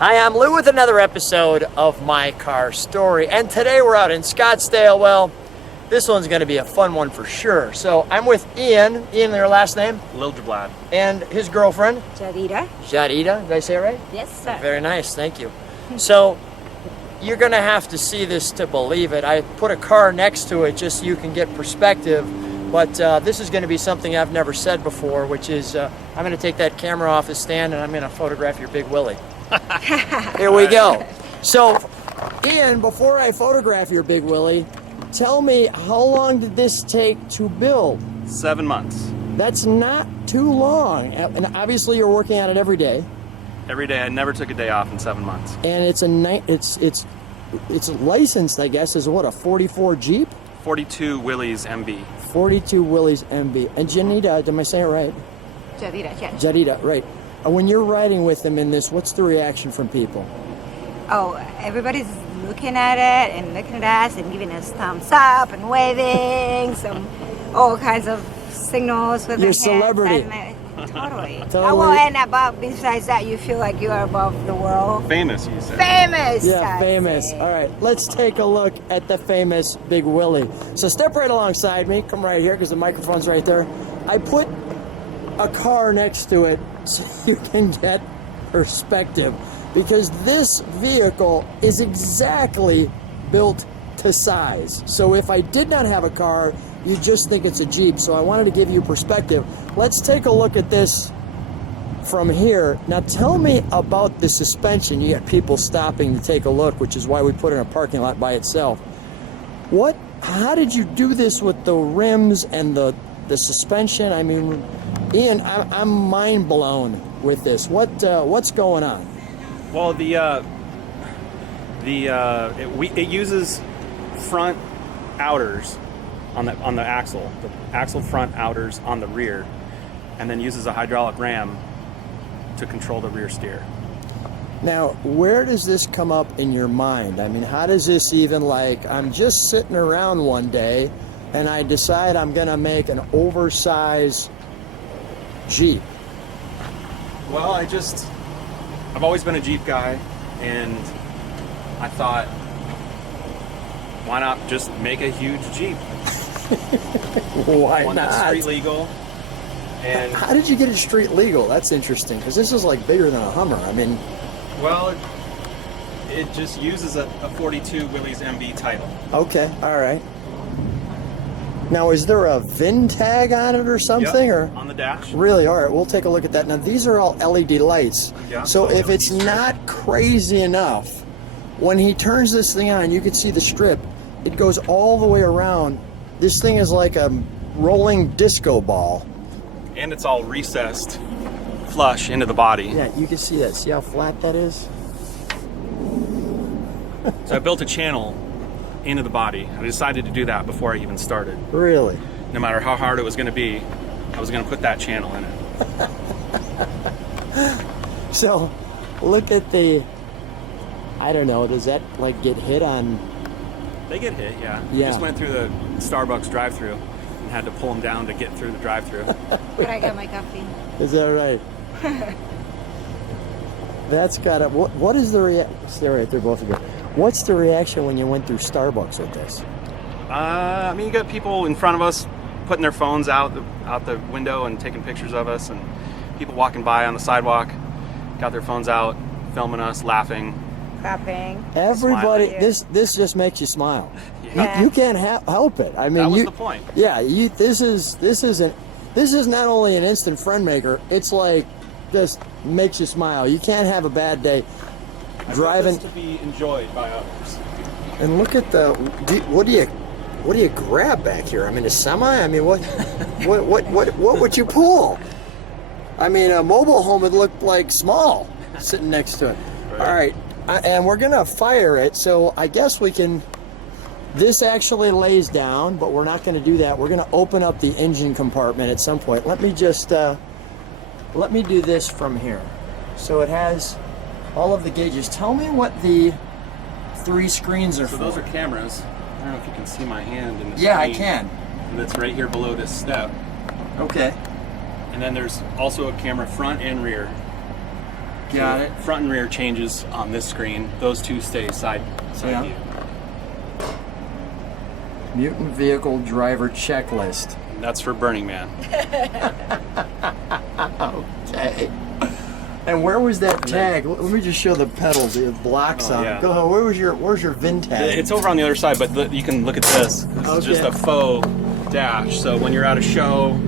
Hi, I'm Lou with another episode of My Car Story, and today we're out in Scottsdale. Well, this one's going to be a fun one for sure. So I'm with Ian. Ian, their last name? Liljeblad. And his girlfriend? Jadida. Jadida, did I say it right? Yes, sir. Very nice, thank you. So you're going to have to see this to believe it. I put a car next to it just so you can get perspective. But this is going to be something I've never said before, which is I'm going to take that camera off the stand and I'm going to photograph your big Willy. Here we go. So, Ian, before I photograph your big Willy, tell me, how long did this take to build? 7 months. That's not too long. And obviously you're working on it every day. Every day. I never took a day off in 7 months. And it's licensed, I guess, as what, a 44 Jeep? 42 Willys MB. 42 Willys MB. And Janita, am I saying it right? Jadida, yeah. Jadida, right. When you're riding with them in this, what's the reaction from people? Oh, everybody's looking at it and looking at us and giving us thumbs up and waving, all kinds of signals with You're their celebrity. hands. Totally. Totally. Oh, well, and above, besides that, you feel like you are above the world. Famous, you said. Famous! Yeah, I famous. say. All right, let's take a look at the famous Big Willy. So step right alongside me. Come right here because the microphone's right there. I put a car next to it so you can get perspective, because this vehicle is exactly built to size. So if I did not have a car, you just think it's a Jeep. So I wanted to give you perspective. Let's take a look at this from here. Now tell me about the suspension. You got people stopping to take a look, which is why we put it in a parking lot by itself. How did you do this with the rims and the suspension? I mean, Ian, I'm mind blown with this. What's going on? Well, it uses front outers on the axle, the axle front outers on the rear, and then uses a hydraulic ram to control the rear steer. Now, where does this come up in your mind? I mean, how does this even, like, I'm just sitting around one day and I decide I'm gonna make an oversized Jeep. Well, I've always been a Jeep guy, and I thought, why not just make a huge Jeep? Why One not? that's street legal. And How did you get it street legal? That's interesting, because this is like bigger than a Hummer. I mean, well, it just uses a 42 Willys MB title. okay, all right. Now, is there a VIN tag on it or something? Yep, or on the dash. Really? All right, we'll take a look at that. Now, these are all LED lights. Yeah, So all if LED it's strips. not crazy enough, when he turns this thing on, you can see the strip. It goes all the way around. This thing is like a rolling disco ball. And it's all recessed flush into the body. Yeah, you can see that. See how flat that is? So I built a channel into the body. I decided to do that before I even started. Really? No matter how hard it was going to be, I was going to put that channel in it. So, look at the, I don't know, does that like get hit on? They get hit, yeah. Yeah. Just went through the Starbucks drive-thru and had to pull them down to get through the drive-thru. But I got my coffee. Is that right? That's got to, what is the reaction? Stay right there, both of you. What's the reaction when you went through Starbucks with this? I mean, you got people in front of us putting their phones out the window and taking pictures of us, and people walking by on the sidewalk got their phones out, filming us, laughing. Clapping. Everybody, Smiling. this just makes you smile. Yeah. You can't help it. I mean, That was the point. Yeah, this is not only an instant friend maker. It's like just makes you smile. You can't have a bad day driving. I want this to be enjoyed by others. And look at what do you grab back here? I mean, a semi. I mean, what would you pull? I mean, a mobile home would look like small sitting next to it. Right. All right, and we're gonna fire it. So I guess we can. This actually lays down, but we're not going to do that. We're going to open up the engine compartment at some point. Let me just let me do this from here. So it has all of the gauges. Tell me what the 3 screens are So for. those are cameras. I don't know if you can see my hand in the Yeah, I screen. can. That's right here below this step. Okay. And then there's also a camera front and rear. Got it. Front and rear changes on this screen. Those two stay side Yeah. view. Mutant vehicle driver checklist. And that's for Burning Man. Okay. And where was that tag? Let me just show the pedals, the blocks on yeah. it. Go ahead. Where's your VIN tag? It's over on the other side, but you can look at this. This is just a faux dash. So when you're at a show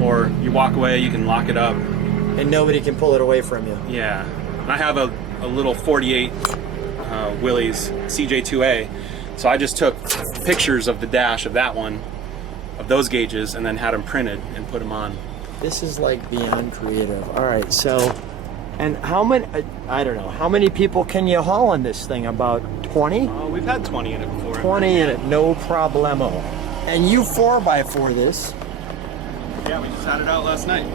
or you walk away, you can lock it up. And nobody can pull it away from you. Yeah. I have a little 48 Willys CJ2A. So I just took pictures of the dash of that one, of those gauges, and then had them printed and put them on. This is like beyond creative. All right, so, and how many, I don't know, how many people can you haul in this thing? About 20? We've had 20 in it before. 20 in it, no problemo. And you 4x4 this. Yeah, we just had it out last night.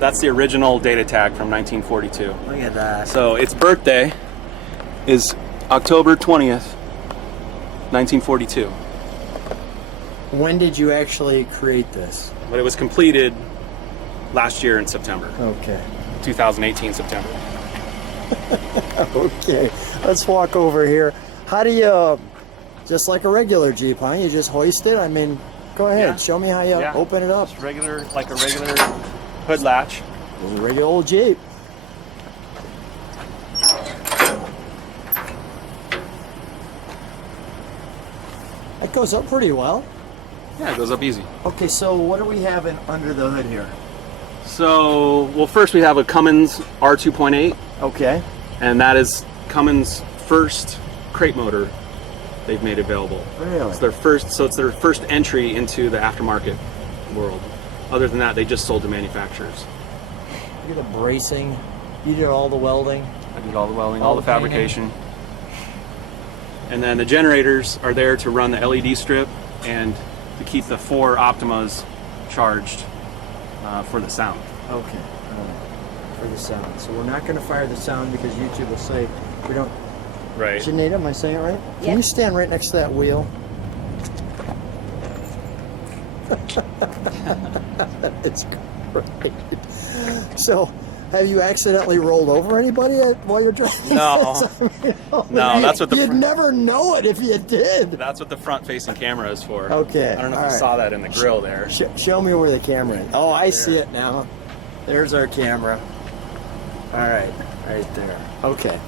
That's the original data tag from 1942. Look at that. So its birthday is October 20th, 1942. When did you actually create this? But it was completed last year in September. Okay. 2018 September. Okay, let's walk over here. How do you, just like a regular Jeep, huh? You just hoist it? I mean, go ahead, Yeah. show me how you open it up. Just regular, like a regular hood latch. A regular old Jeep. That goes up pretty well. Yeah, it goes up easy. Okay, so what are we having under the hood here? So, well, first we have a Cummings R2.8, Okay. and that is Cummings' first crate motor they've made available. Really? It's their first entry into the aftermarket world. Other than that, they just sold to manufacturers. Look at the bracing. You did all the welding. I did all the welding, All all the the fabrication. And then the generators are there to run the LED strip and to keep the 4 Optimas charged for the sound. Okay. For the sound. So we're not going to fire the sound because YouTube will say we don't. Right. Janita, am I saying it right? Can Yeah. you stand right next to that wheel? It's great. So, have you accidentally rolled over anybody while you're driving? No. No, that's what the You'd fr- never know it if you did. That's what the front-facing camera is for. Okay, I don't know if all you right. saw that in the grill there. Show me where the camera is. Oh, I see it now. There's our camera. All right, right there. Okay.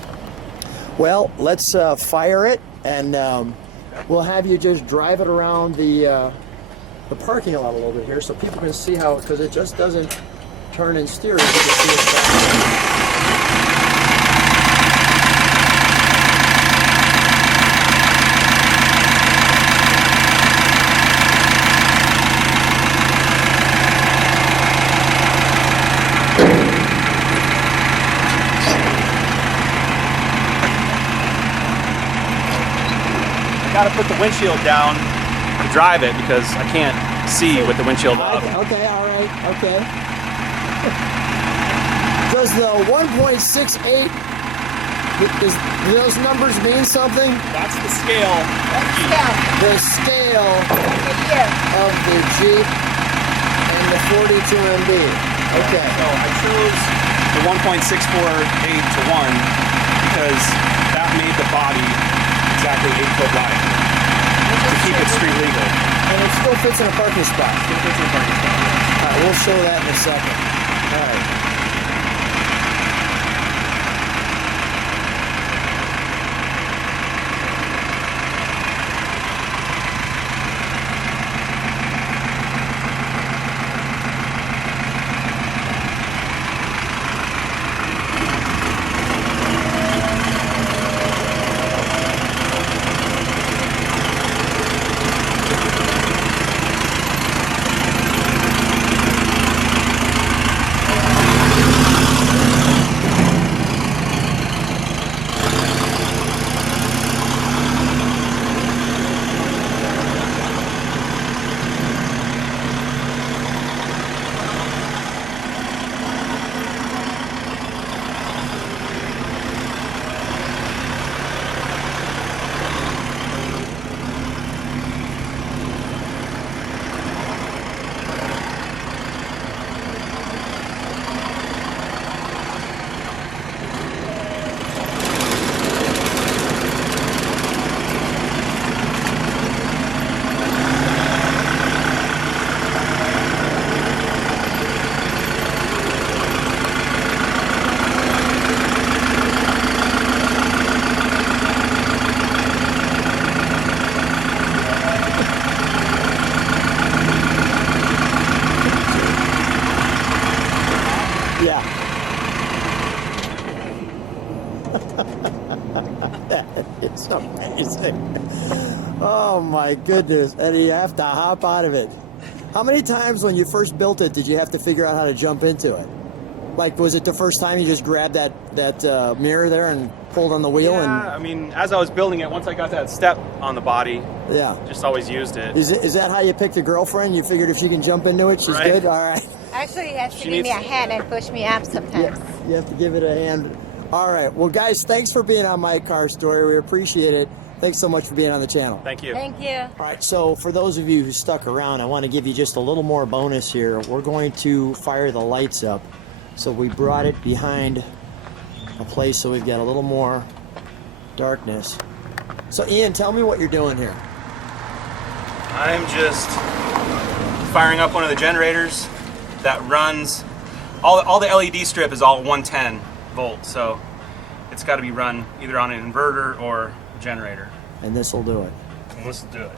Well, let's fire it, and we'll have you just drive it around the parking lot a little bit here, so people can see how, because it just doesn't turn and steer. You can see it back. Got to put the windshield down to drive it because I can't see with the windshield up. Okay, all right, okay. Does the 1.68, do those numbers mean something? That's the scale. The scale of the Jeep and the 42 MB. Okay. So I chose the 1.648 to 1 because that made the body exactly 8 foot wide to keep it street legal. And it still fits in a parking spot. Still fits in a parking spot. All right, we'll show that in a second. All right. It's amazing. Oh my goodness. And you have to hop out of it. How many times when you first built it did you have to figure out how to jump into it? Like, was it the first time you just grabbed that mirror there and pulled on the wheel? Yeah, I mean, as I was building it, once I got that step on the body, yeah, just always used it. Is that how you picked a girlfriend? You figured if she can jump into it, she's Right. good? All right. Actually, he has to She give me a needs- hand and push me up sometimes. You have to give it a hand. All right. Well, guys, thanks for being on My Car Story. We appreciate it. Thanks so much for being on the channel. Thank you. Thank you. All right, so for those of you who stuck around, I want to give you just a little more bonus here. We're going to fire the lights up. So we brought it behind a place so we've got a little more darkness. So Ian, tell me what you're doing here. I'm just firing up one of the generators that runs, all the LED strip is all 110 volt, so it's got to be run either on an inverter or a generator. And this will do it. And this will do it.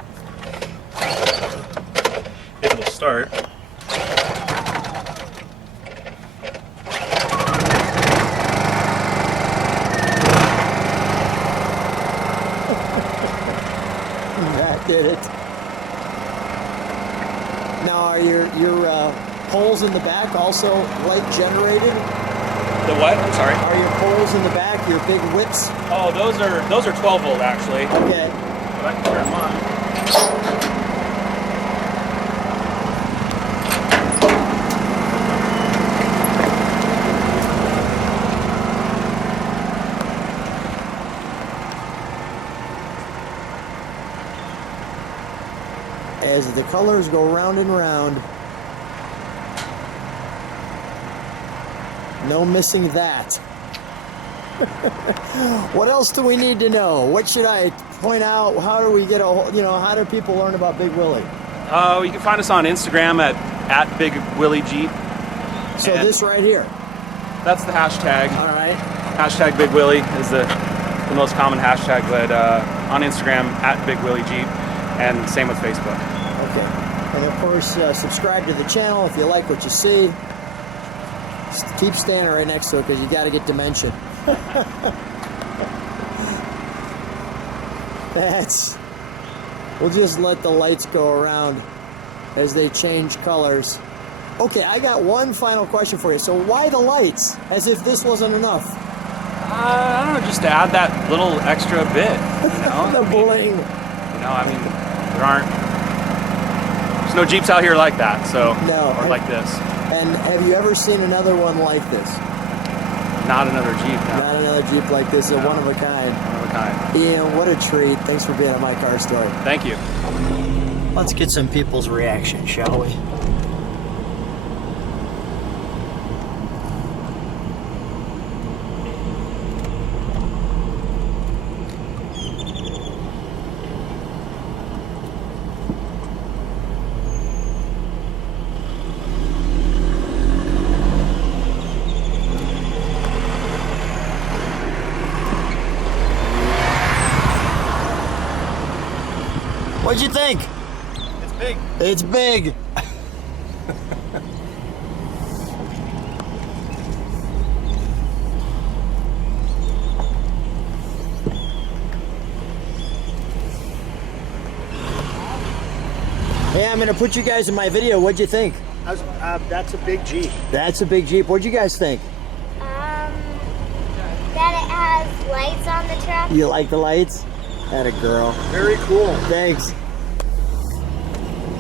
It will start. That did it. Now, are your poles in the back also light generated? The what? I'm sorry. Are your poles in the back, your big whips? Oh, those are 12 volt actually. Okay. But I can turn them on. As the colors go round and round. No missing that. What else do we need to know? What should I point out? How do we get how do people learn about Big Willy? You can find us on Instagram at Big Willy Jeep. So And this right here. That's the hashtag. All right. Hashtag Big Willy is the most common hashtag, but on Instagram at Big Willy Jeep, and same with Facebook. Okay. And of course, subscribe to the channel if you like what you see. Just keep standing right next to it because you got to get dimension. We'll just let the lights go around as they change colors. Okay, I got one final question for you. So why the lights? As if this wasn't enough. I don't know, just to add that little extra bit, you know? The bling. You know, I mean, there's no Jeeps out here like that, so, No. or like this. And have you ever seen another one like this? Not another Jeep, no. Not another Jeep like this, a one of a kind. One of a kind. Ian, what a treat. Thanks for being on My Car Story. Thank you. Let's get some people's reaction, shall we? What'd you think? It's big. It's big. Hey, I'm gonna put you guys in my video. What'd you think? That's a big Jeep. That's a big Jeep. What'd you guys think? That it has lights on the truck. You like the lights? Atta girl. Very cool. Thanks.